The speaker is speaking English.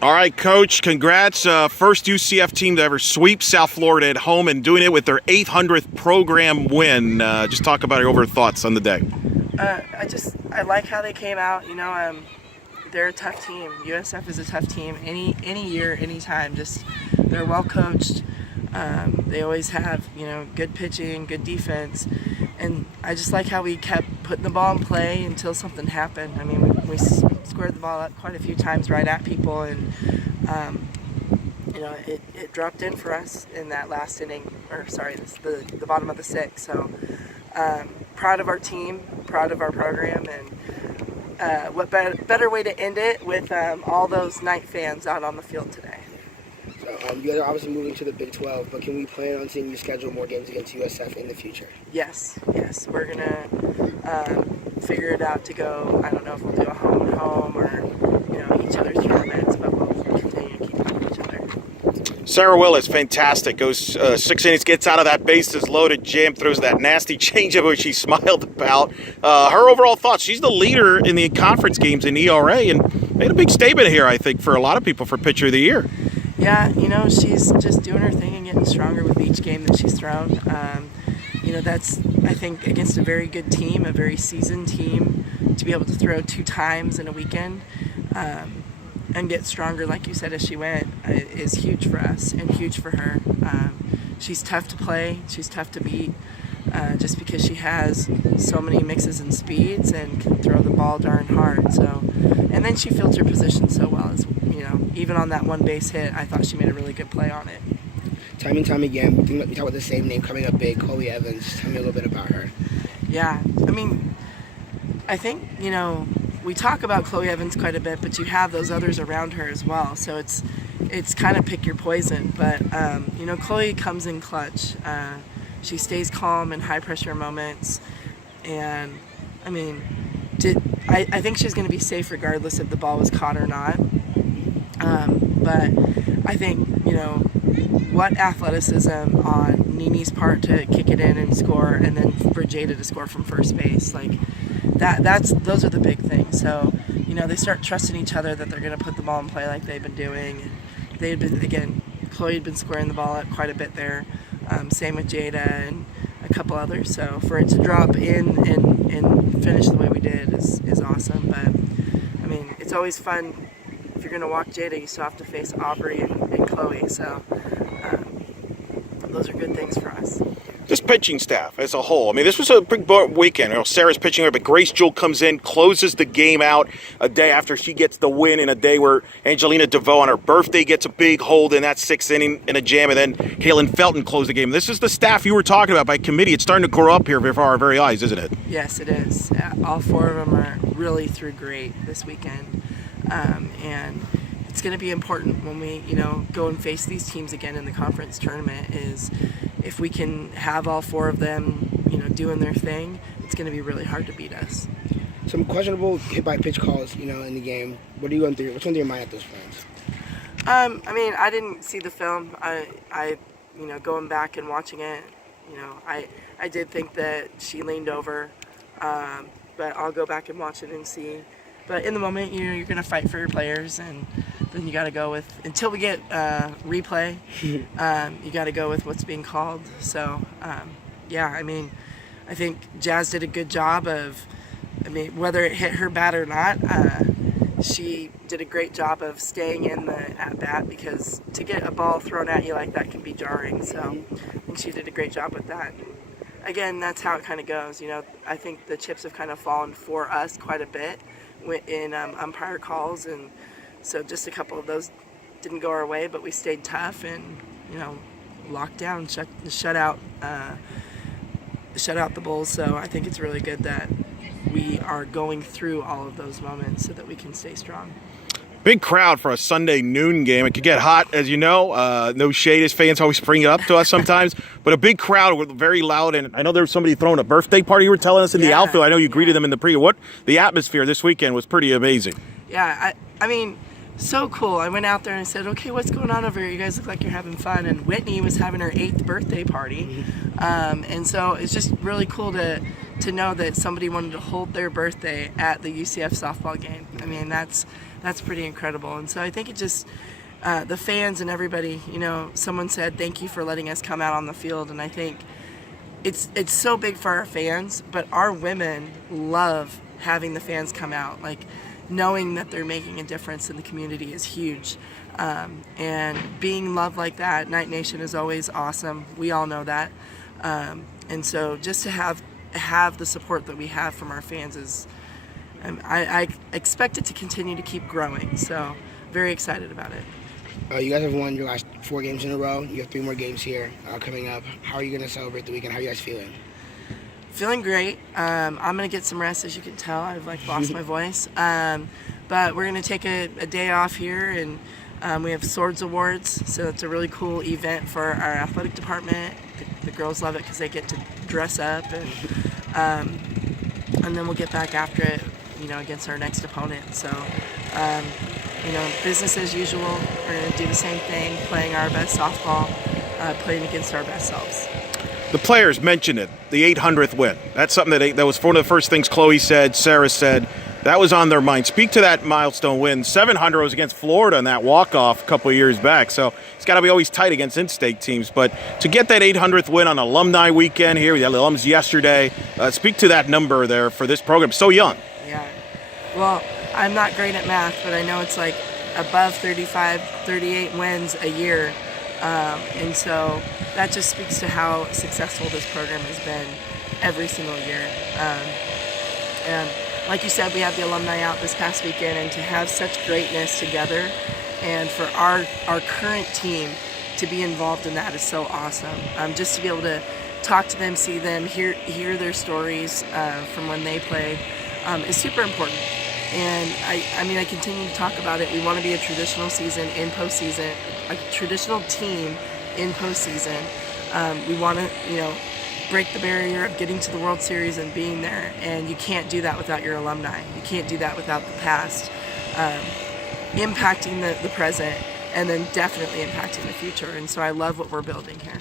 All right, Coach, congrats. First UCF team to ever sweep South Florida at home and doing it with their 800th program win. Just talk about your overall thoughts on the day. I like how they came out. They're a tough team. USF is a tough team. Any year, anytime. Just they're well coached. They always have good pitching, good defense, and I just like how we kept putting the ball in play until something happened. I mean, we squared the ball up quite a few times right at people, and it dropped in for us in that last inning, the bottom of the sixth. So proud of our team, proud of our program, and what better way to end it with all those Knight fans out on the field today. So you guys are obviously moving to the Big 12, but can we plan on seeing you schedule more games against USF in the future? Yes. We're going to figure it out to go. I don't know if we'll do a home and home or each other's tournaments, but we'll continue to keep up with each other. Sarah Willis, fantastic. Goes 6 innings, gets out of that bases loaded jam, throws that nasty changeup which she smiled about. Her overall thoughts, she's the leader in the conference games in ERA and made a big statement here, I think, for a lot of people for Pitcher of the Year. Yeah, she's just doing her thing and getting stronger with each game that she's thrown. That's, I think, against a very good team, a very seasoned team, to be able to throw 2 times in a weekend and get stronger, like you said, as she went, is huge for us and huge for her. She's tough to play. She's tough to beat just because she has so many mixes and speeds and can throw the ball darn hard. So, and then she fields her position so well. Even on that one base hit, I thought she made a really good play on it. Time and time again, we talk about the same name coming up big, Chloe Evans. Tell me a little bit about her. Yeah, I think, we talk about Chloe Evans quite a bit, but you have those others around her as well. So it's kind of pick your poison. But, Chloe comes in clutch. She stays calm in high-pressure moments. And, I think she's going to be safe regardless if the ball was caught or not. But I think, what athleticism on Nini's part to kick it in and score, and then for Jada to score from first base, those are the big things. So, they start trusting each other that they're going to put the ball in play like they've been doing. And Chloe had been squaring the ball up quite a bit there. Same with Jada and a couple others. So for it to drop in and finish the way we did is awesome. But, it's always fun. If you're going to walk Jada, you still have to face Aubrey and Chloe. So those are good things for us. This pitching staff as a whole, this was a big weekend. Sarah's pitching her, but Grace Jewell comes in, closes the game out a day after she gets the win in a day where Angelina DeVoe on her birthday gets a big hold in that 6th inning in a jam, and then Kaylin Felton closed the game. This is the staff you were talking about by committee. It's starting to grow up here before our very eyes, isn't it? Yes, it is. All 4 of them are really through great this weekend. And it's going to be important when we, go and face these teams again in the conference tournament, is if we can have all 4 of them, doing their thing, it's going to be really hard to beat us. Some questionable hit-by-pitch calls, in the game. What are you going through? What's going through your mind at those points? I didn't see the film. I going back and watching it, I did think that she leaned over, but I'll go back and watch it and see. But in the moment, you're going to fight for your players, and then you got to go with, until we get replay, you got to go with what's being called. So, I think Jazz did a good job of, whether it hit her bat or not, she did a great job of staying in the at-bat, because to get a ball thrown at you like that can be jarring. So I think she did a great job with that. Again, that's how it kind of goes. I think the chips have kind of fallen for us quite a bit in umpire calls, and so just a couple of those didn't go our way, but we stayed tough and locked down, shut out the Bulls. So I think it's really good that we are going through all of those moments so that we can stay strong. Big crowd for a Sunday noon game. It could get hot, as you know. No shade, as fans always bring it up to us sometimes. But a big crowd, very loud. And I know there was somebody throwing a birthday party, you were telling us, in the outfield. I know you greeted them in the pre. The atmosphere this weekend was pretty amazing. Yeah, so cool. I went out there and I said, okay, what's going on over here? You guys look like you're having fun. And Whitney was having her 8th birthday party. And so it's just really cool to know that somebody wanted to hold their birthday at the UCF softball game. that's pretty incredible. And so I think it just, the fans and everybody, someone said, thank you for letting us come out on the field. And I think it's so big for our fans, but our women love having the fans come out. Like, knowing that they're making a difference in the community is huge. And being loved like that, Night Nation is always awesome. We all know that. And so just to have the support that we have from our fans is, I expect it to continue to keep growing. So very excited about it. You guys have won your last 4 games in a row. You have 3 more games here coming up. How are you going to celebrate the weekend? How are you guys feeling? Feeling great. I'm going to get some rest, as you can tell. I've lost my voice. But we're going to take a day off here, and we have Swords Awards. So it's a really cool event for our athletic department. The girls love it because they get to dress up, and then we'll get back after it, against our next opponent. So, business as usual. We're going to do the same thing, playing our best softball, playing against our best selves. The players mentioned it, the 800th win. That's something that was one of the first things Chloe said, Sarah said. That was on their mind. Speak to that milestone win. 700 was against Florida in that walk-off a couple of years back. So it's got to be always tight against in-state teams. But to get that 800th win on alumni weekend here, we had alums yesterday. Speak to that number there for this program. So young. Yeah. Well, I'm not great at math, but I know it's like above 35, 38 wins a year. And so that just speaks to how successful this program has been every single year. And like you said, we have the alumni out this past weekend, and to have such greatness together and for our current team to be involved in that is so awesome. Just to be able to talk to them, see them, hear their stories from when they played is super important. And I continue to talk about it. We want to be a traditional season in postseason, a traditional team in postseason. We want to, break the barrier of getting to the World Series and being there. And you can't do that without your alumni. You can't do that without the past impacting the present, and then definitely impacting the future. And so I love what we're building here.